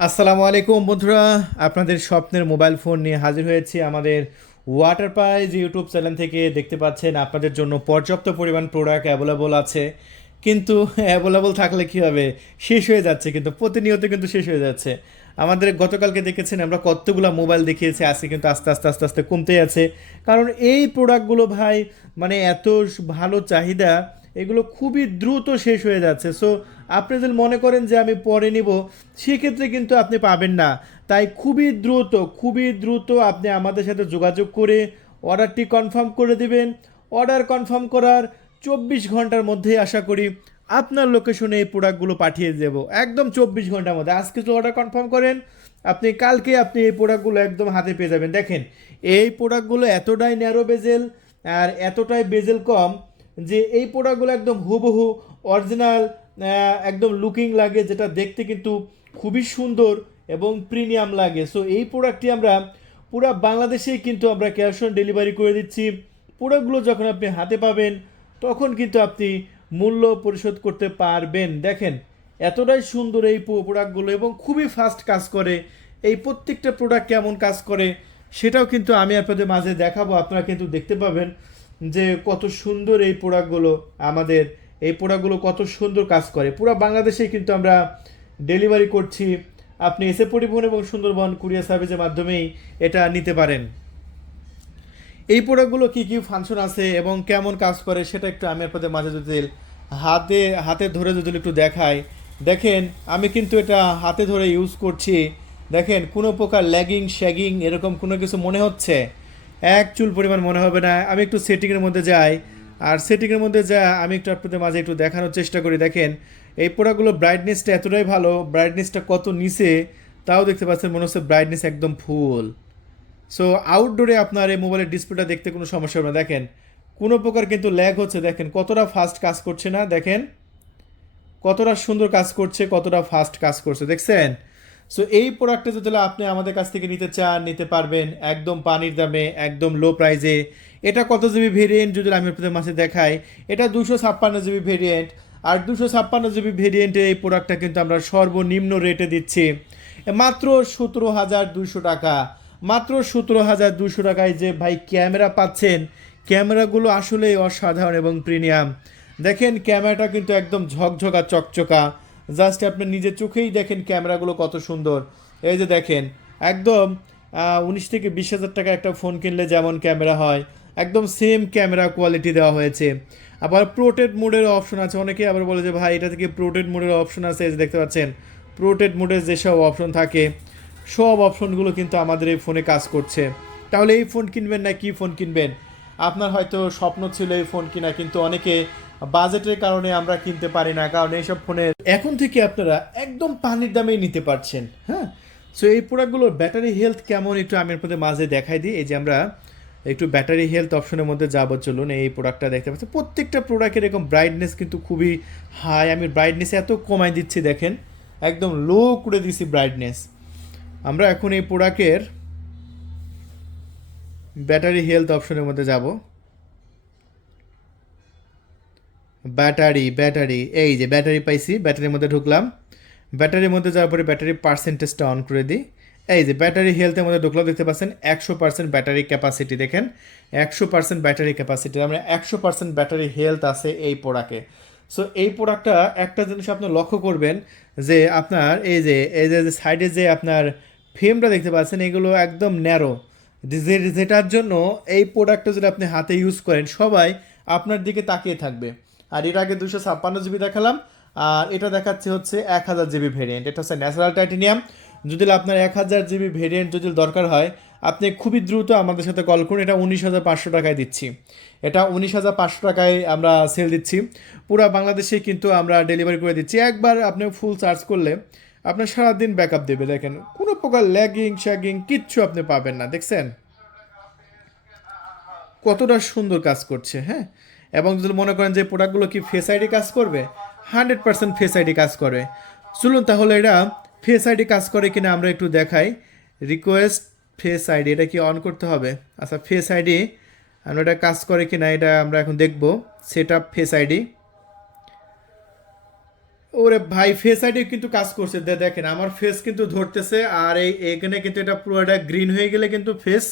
আসসালামু আলাইকুম বন্ধুরা, আপনাদের স্বপ্নের মোবাইল ফোন নিয়ে হাজির হয়েছি আমাদের ওয়াটার প্রাইজ ইউটিউব চ্যানেল থেকে দেখতে পাচ্ছেন আপনাদের জন্য পর্যাপ্ত পরিমাণ প্রোডাক্ট অ্যাভেলেবল আছে। কিন্তু অ্যাভেলেবল থাকলে কী হবে? শেষ হয়ে যাচ্ছে, কিন্তু প্রতিনিয়ত কিন্তু শেষ হয়ে যাচ্ছে। আমাদের গতকালকে দেখেছেন আমরা কতগুলো মোবাইল দেখিয়েছি, আজকে কিন্তু আস্তে আস্তে আস্তে আস্তে কমতে আছে। কারণ এই প্রোডাক্টগুলো ভাই মানে এত ভালো চাহিদা এগুলো খুবই দ্রুত শেষ হয়ে যাচ্ছে। সো আপনি যদি মনে করেন যে আমি পরে নিব, সেক্ষেত্রে কিন্তু আপনি পাবেন না। তাই খুবই দ্রুত খুবই দ্রুত আপনি আমাদের সাথে যোগাযোগ করে অর্ডারটি কনফার্ম করে দিবেন। অর্ডার কনফার্ম করার চব্বিশ ঘণ্টার মধ্যে আশা করি আপনার লোকেশনে এই প্রোডাক্টগুলো পাঠিয়ে দেবো। একদম চব্বিশ ঘণ্টার মধ্যে। আজকে যদি অর্ডার কনফার্ম করেন, আপনি কালকে আপনি এই প্রোডাক্টগুলো একদম হাতে পেয়ে যাবেন। দেখেন, এই প্রোডাক্টগুলো এতটাই ন্যারো বেজেল আর এতটাই বেজেল কম যে এই প্রোডাক্টগুলো একদম হুবহু অরিজিনাল একদম লুকিং লাগে, যেটা দেখতে কিন্তু খুবই সুন্দর এবং প্রিমিয়াম লাগে। সো এই প্রোডাক্টটি আমরা পুরো বাংলাদেশেই কিন্তু আমরা ক্যাশ অন ডেলিভারি করে দিচ্ছি। প্রোডাক্টগুলো যখন আপনি হাতে পাবেন, তখন কিন্তু আপনি মূল্য পরিশোধ করতে পারবেন। দেখেন, এতটাই সুন্দর এই প্রোডাক্টগুলো এবং খুবই ফাস্ট কাজ করে। এই প্রত্যেকটা প্রোডাক্ট কেমন কাজ করে, সেটাও কিন্তু আমি আপনাদের মাঝে দেখাবো। আপনারা কিন্তু দেখতে পাবেন। যে কত সুন্দর এই প্রোডাক্টগুলো আমাদের, এই প্রোডাক্টগুলো কত সুন্দর কাজ করে। পুরো বাংলাদেশেই কিন্তু আমরা ডেলিভারি করছি। আপনি এসে পরিবহন এবং সুন্দরবন কুরিয়ার সার্ভিসের মাধ্যমেই এটা নিতে পারেন। এই প্রোডাক্টগুলো কী কী ফাংশন আছে এবং কেমন কাজ করে সেটা একটু আমি আপনাদের মাঝে যদি হাতে হাতে ধরে যদি একটু দেখাই। দেখেন, আমি কিন্তু এটা হাতে ধরে ইউজ করছি। দেখেন, কোনো প্রকার ল্যাগিং শ্যাগিং এরকম কোনো কিছু মনে হচ্ছে? এক চুল পরিমাণ মনে হবে না। আমি একটু সেটিংয়ের মধ্যে যাই। আর সেটিংয়ের মধ্যে যা, আমি একটু আপনাদের মাঝে একটু দেখানোর চেষ্টা করি। দেখেন, এই প্রোডাক্টগুলো ব্রাইটনেসটা এতটাই ভালো ব্রাইটনেসটা কত নিচে, তাও দেখতে পাচ্ছেন মনে হচ্ছে ব্রাইটনেস একদম ফুল সো আউটডোরে আপনার এই মোবাইলের ডিসপ্লেটা দেখতে কোনো সমস্যা হবে না। দেখেন, কোনো প্রকার কিন্তু ল্যাগ হচ্ছে। দেখেন, কতটা ফাস্ট কাজ করছে না। দেখেন, কতটা সুন্দর কাজ করছে, কতটা ফাস্ট কাজ করছে। দেখছেন? সো এই প্রোডাক্টটা যদি আপনি আমাদের কাছ থেকে নিতে চান, নিতে পারবেন একদম পানির দামে, একদম লো প্রাইজে এটা কত জিবি ভেরিয়েন্ট যদি আমি আপনাদের মাসে দেখাই, এটা দুশো ছাপ্পান্ন জিবি ভেরিয়েন্ট আর দুশো ছাপ্পান্ন জিবি ভেরিয়েন্টের এই প্রোডাক্টটা কিন্তু আমরা সর্বনিম্ন রেটে দিচ্ছি। মাত্র সতেরো হাজার দুশো টাকা। মাত্র সতেরো হাজার দুশো টাকায় যে ভাই ক্যামেরা পাচ্ছেন, ক্যামেরাগুলো আসলেই অসাধারণ এবং প্রিমিয়াম দেখেন, ক্যামেরাটা কিন্তু একদম ঝকঝকা, চকচকা। জাস্ট আপনি নিজের চোখেই দেখেন ক্যামেরাগুলো কত সুন্দর। এই যে দেখেন, একদম উনিশ থেকে বিশ হাজার টাকা একটা ফোন কিনলে যেমন ক্যামেরা হয়, একদম সেম ক্যামেরা কোয়ালিটি দেওয়া হয়েছে। আবার প্রোটেড মোডের অপশন আছে, অনেকে আবার বলে যে, ভাই, এটা থেকে প্রোটেড মোডের অপশন আছে, এই যে দেখতে পাচ্ছেন প্রোটেড মোডের যেসব অপশন থাকে, সব অপশনগুলো কিন্তু আমাদের এই ফোনে কাজ করছে। তাহলে এই ফোন কিনবেন না কি ফোন কিনবেন? আপনার হয়তো স্বপ্ন ছিল এই ফোন কিনা, কিন্তু অনেকে বাজেটের কারণে আমরা কিনতে পারি না, কারণ এইসব ফোনের এখন থেকে আপনারা একদম পানির দামেই নিতে পারছেন হ্যাঁ? সো এই প্রোডাক্টগুলোর ব্যাটারি হেলথ কেমন একটু আমি আপনাদের মাঝে দেখাই দিই। এই যে আমরা একটু ব্যাটারি হেলথ অপশনের মধ্যে যাব, চলুন এই প্রোডাক্টটা দেখতে পাচ্ছি। প্রত্যেকটা প্রোডাক্টের এরকম ব্রাইটনেস কিন্তু খুবই হাই আমি ব্রাইটনেস এত কমাই দিচ্ছি, দেখেন। একদম লো করে দিচ্ছি ব্রাইটনেস আমরা এখন এই প্রোডাক্টের ব্যাটারি হেলথ অপশনের মধ্যে যাব। ব্যাটারি ব্যাটারি, এই যে ব্যাটারি পাইছি, ব্যাটারির মধ্যে ঢুকলাম। ব্যাটারির মধ্যে যাওয়ার পরে ব্যাটারি পার্সেন্টেজটা অন করে দিই। এই যে ব্যাটারি হেলথের মধ্যে ঢুকলাম দেখতে পাচ্ছেন, একশো পার্সেন্ট ব্যাটারি ক্যাপাসিটি দেখেন। একশো পার্সেন্ট ব্যাটারি ক্যাপাসিটি আমরা একশো পার্সেন্ট ব্যাটারি হেলথ আছে এই প্রোডাক্টে সো এই প্রোডাক্টটা একটা জিনিস আপনি লক্ষ্য করবেন যে আপনার এই যে এই যে সাইডে যে আপনার ফ্রেমটা দেখতে পাচ্ছেন, এগুলো একদম ন্যারো যেটার জন্য এই প্রোডাক্টটা যদি আপনি হাতে ইউজ করেন, সবাই আপনার দিকে তাকিয়ে থাকবে। আর এর আগে দুশো ছাপ্পান্ন জিবি দেখালাম, আর এটা দেখাচ্ছে হচ্ছে এক হাজার জিবি ভেরিয়েন্ট এটা হচ্ছে ন্যাচারাল টাইটেনিয়াম যদি আপনার এক হাজার জিবি ভেরিয়েন্ট যদি দরকার হয়, আপনি খুবই দ্রুত আমাদের সাথে কল করুন। এটা উনিশ হাজার পাঁচশো টাকায় দিচ্ছি। এটা উনিশ হাজার পাঁচশো টাকায় আমরা সেল দিচ্ছি। পুরো বাংলাদেশে কিন্তু আমরা ডেলিভারি করে দিচ্ছি। একবার আপনি ফুল চার্জ করলে আপনার সারাদিন ব্যাকআপ দেবে। দেখেন, কোনো প্রকার ল্যাগিং শ্যাগিং কিচ্ছু আপনি পাবেন না। দেখছেন? কতটা সুন্দর কাজ করছে হ্যাঁ? এবং যদি মনে করেন যে প্রোডাক্টগুলো কি ফেস আইডি কাজ করবে হান্ড্রেড পার্সেন্ট ফেস আইডি কাজ করে। চলুন তাহলে এটা ফেস আইডি কাজ করে কিনা আমরা একটু দেখাই। রিকোয়েস্ট ফেস আইডি এটা কি অন করতে হবে? আচ্ছা ফেস আইডি আমরা এটা কাজ করে কিনা এটা আমরা এখন দেখব। সেট আপ ফেস আইডি ওরে ভাই ফেস আইডি কিন্তু কাজ করছে। দেখেন, আমার ফেস কিন্তু ধরতেছে, আর এই এখানে কিন্তু এটা পুরোটা গ্রিন হয়ে গেলে কিন্তু ফেস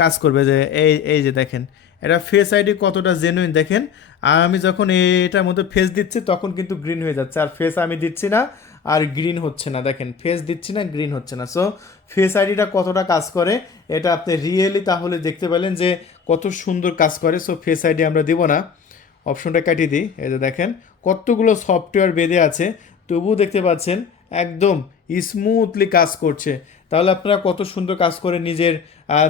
কাজ করবে যে, এই এই যে দেখেন, এটা ফেস আইডি কতটা জেনুইন দেখেন, আর আমি যখন এটার মধ্যে ফেস দিচ্ছি, তখন কিন্তু গ্রিন হয়ে যাচ্ছে। আর ফেস আমি দিচ্ছি না, আর গ্রিন হচ্ছে না। দেখেন ফেস দিচ্ছি না গ্রিন হচ্ছে না। সো ফেস আইডিটা কতটা কাজ করে, এটা আপনি রিয়েলি তাহলে দেখতে পেলেন যে, কত সুন্দর কাজ করে। সো ফেস আইডি আমরা দিব না। অপশনটা কাটিয়ে দিই। এই যে দেখেন, কতগুলো সফটওয়্যার বেঁধে আছে। তবুও দেখতে পাচ্ছেন একদম স্মুথলি কাজ করছে। তাহলে আপনারা কত সুন্দর কাজ করে নিজের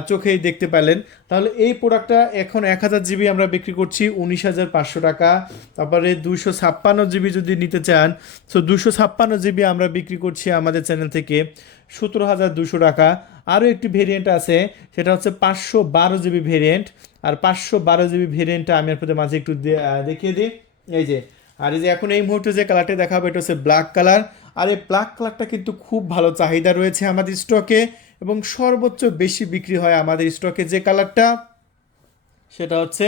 চোখেই দেখতে পেলেন। তাহলে এই প্রোডাক্টটা এখন এক হাজার জিবি আমরা বিক্রি করছি উনিশ হাজার পাঁচশো টাকা। তারপরে দুশো ছাপ্পান্ন জিবি যদি নিতে চান তো দুশো ছাপ্পান্ন জিবি আমরা বিক্রি করছি আমাদের চ্যানেল থেকে সতেরো হাজার দুশো টাকা। আরও একটি ভেরিয়েন্ট আছে, সেটা হচ্ছে পাঁচশো বারো জিবি ভেরিয়েন্ট আর পাঁচশো বারো জিবি ভেরিয়েন্টটা আমি আপনাদের মাঝে একটু দেখিয়ে দিই। এই যে, আর এই যে এখন এই মুহূর্তে যে কালারটা দেখাবো, এটা হচ্ছে ব্ল্যাক কালার আর এই ব্ল্যাক কালারটা কিন্তু খুব ভালো চাহিদা রয়েছে আমাদের স্টকে এবং সর্বোচ্চ বেশি বিক্রি হয় আমাদের স্টকে যে কালারটা সেটা হচ্ছে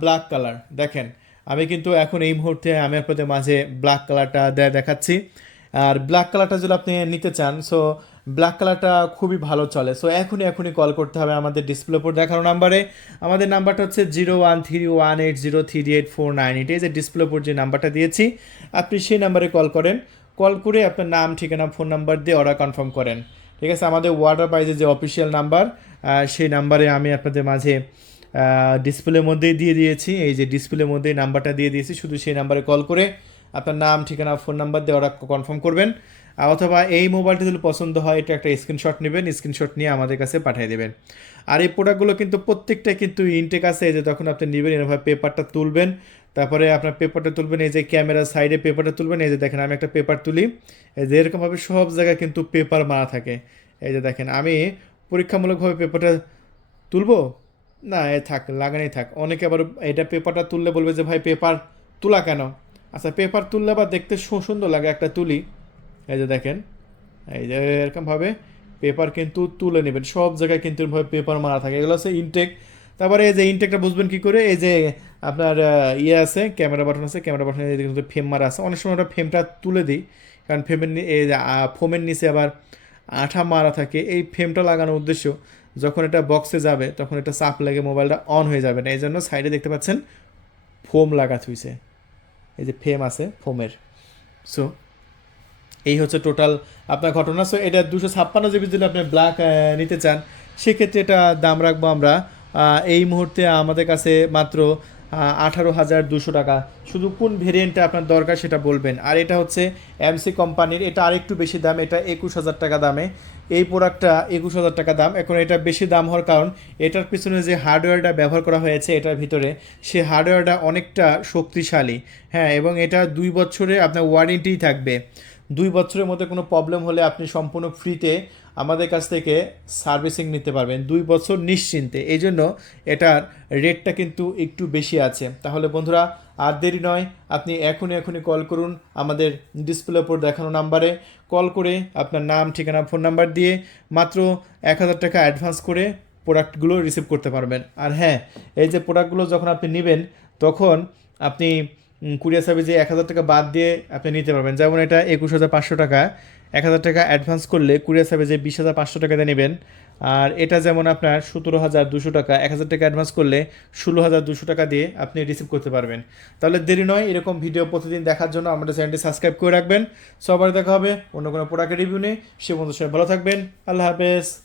ব্ল্যাক কালার দেখেন, আমি কিন্তু এখন এই মুহূর্তে আমি আপনাদের মাঝে ব্ল্যাক কালারটা দেখাচ্ছি। আর ব্ল্যাক কালারটা যদি আপনি নিতে চান সো ব্ল্যাক কালারটা খুবই ভালো চলে। সো এখনই এখনই কল করতে হবে আমাদের ডিসপ্লে উপর দেখানো নাম্বারে আমাদের নাম্বারটা হচ্ছে zero one three one eight zero three eight four nine eight এই যে ডিসপ্লে উপর যে নাম্বারটা দিয়েছি, আপনি সেই নাম্বারে কল করেন। কল করে আপনার নাম, ঠিকানা, ফোন নাম্বার দিয়ে অর্ডার কনফার্ম করেন। ঠিক আছে? আমাদের ওয়াটার পাইজের যে অফিসিয়াল নাম্বার সেই নাম্বারে আমি আপনাদের মাঝে ডিসপ্লের মধ্যেই দিয়ে দিয়েছি। এই যে ডিসপ্লের মধ্যে নাম্বারটা দিয়ে দিয়েছি। শুধু সেই নাম্বারে কল করে আপনার নাম, ঠিকানা ফোন নাম্বার দিয়ে অর্ডার কনফার্ম করবেন। অথবা এই মোবাইলটি যদি পছন্দ হয়, এটা একটা স্ক্রিনশট নেবেন। স্ক্রিনশট নিয়ে আমাদের কাছে পাঠিয়ে দেবেন। আর এই প্রোডাক্টগুলো কিন্তু প্রত্যেকটা কিন্তু ইনটেক আছে। যে তখন আপনি নেবেন এভাবে পেপারটা তুলবেন। তারপরে আপনার পেপারটা তুলবেন, এই যে ক্যামেরার সাইডে পেপারটা তুলবেন, এই যে দেখেন আমি একটা পেপার তুলি। এই যে এরকমভাবে সব জায়গায় কিন্তু পেপার মারা থাকে। এই যে দেখেন, আমি পরীক্ষামূলকভাবে পেপারটা তুলবো? না, এ থাক, লাগানোই থাক। অনেকে আবার এটা পেপারটা তুললে বলবে যে, ভাই পেপার তোলা কেন? আচ্ছা পেপার তুললে আবার দেখতে সুন্দর লাগে, একটা তুলি। এই যে দেখেন, এই যে এরকমভাবে পেপার কিন্তু তুলে নেবেন। সব জায়গায় কিন্তু পেপার মারা থাকে। এগুলো হচ্ছে ইনটেক তারপরে এই যে ইনটেকটা বুঝবেন কি করে? এই যে আপনার ইয়ে আছে ক্যামেরা বাটন আছে ক্যামেরা বাটনে কিন্তু ফ্রেম মারা আছে। অনেক সময় ওটা ফ্রেমটা তুলে দিই, কারণ ফ্রেমের নি- এই ফোমের নিচে আবার আঠা মারা থাকে। এই ফ্রেমটা লাগানোর উদ্দেশ্য যখন এটা বক্সে যাবে, তখন এটা চাপ লাগে মোবাইলটা অন হয়ে যাবে না। এই জন্য সাইডে দেখতে পাচ্ছেন ফোম লাগা থুইছে। এই যে ফ্রেম আছে ফোমের সো এই হচ্ছে টোটাল আপনার ঘটনা। সো এটা দুশো ছাপ্পান্ন জিবি যদি আপনি ব্ল্যাক নিতে চান, সেক্ষেত্রে এটা দাম রাখব আমরা এই মুহূর্তে আমাদের কাছে মাত্র আঠারো হাজার দুশো টাকা। শুধু কোন ভেরিয়েন্টটা আপনার দরকার সেটা বলবেন। আর এটা হচ্ছে এমসি কোম্পানির, এটা আরেকটু বেশি দাম, এটা একুশ হাজার টাকা দামে। এই প্রোডাক্টটা একুশ হাজার টাকা দাম। এখন এটা বেশি দাম হওয়ার কারণ, এটার পিছনে যে হার্ডওয়্যারটা ব্যবহার করা হয়েছে, এটার ভিতরে, সে হার্ডওয়্যারটা অনেকটা শক্তিশালী। হ্যাঁ এবং এটা দুই বছরে আপনার ওয়ারেন্টিই থাকবে। দুই বছরের মধ্যে কোনো প্রবলেম হলে আপনি সম্পূর্ণ ফ্রিতে আমাদের কাছ থেকে সার্ভিসিং নিতে পারবেন। দুই বছর নিশ্চিন্তে। এই জন্য এটার রেটটা কিন্তু একটু বেশি আছে। তাহলে বন্ধুরা, আর দেরি নয়, আপনি এখনই এখনই কল করুন আমাদের ডিসপ্লে ওপর দেখানো নাম্বারে কল করে আপনার নাম, ঠিকানা ফোন নাম্বার দিয়ে মাত্র এক হাজার টাকা অ্যাডভান্স করে প্রোডাক্টগুলো রিসিভ করতে পারবেন। আর হ্যাঁ এই যে প্রোডাক্টগুলো যখন আপনি নেবেন, তখন আপনি কুরিয়ার সার্ভিসে এক হাজার টাকা বাদ দিয়ে আপনি নিতে পারবেন। যেমন এটা একুশ হাজার পাঁচশো টাকা। এক হাজার টাকা অ্যাডভান্স করলে কুরিয়ার সার্ভিসে বিশ হাজার পাঁচশো টাকা দিয়ে নেবেন। আর এটা যেমন আপনার সতেরো হাজার দুশো টাকা, এক হাজার টাকা অ্যাডভান্স করলে ষোলো হাজার দুশো টাকা দিয়ে আপনি রিসিভ করতে পারবেন। তাহলে দেরি নয়, এরকম ভিডিও প্রতিদিন দেখার জন্য আমাদের চ্যানেলটি সাবস্ক্রাইব করে রাখবেন। সবার দেখা হবে অন্য কোনো প্রোডাক্টের রিভিউ নেই সে বন্ধু সবাই ভালো থাকবেন। আল্লাহ হাফেজ।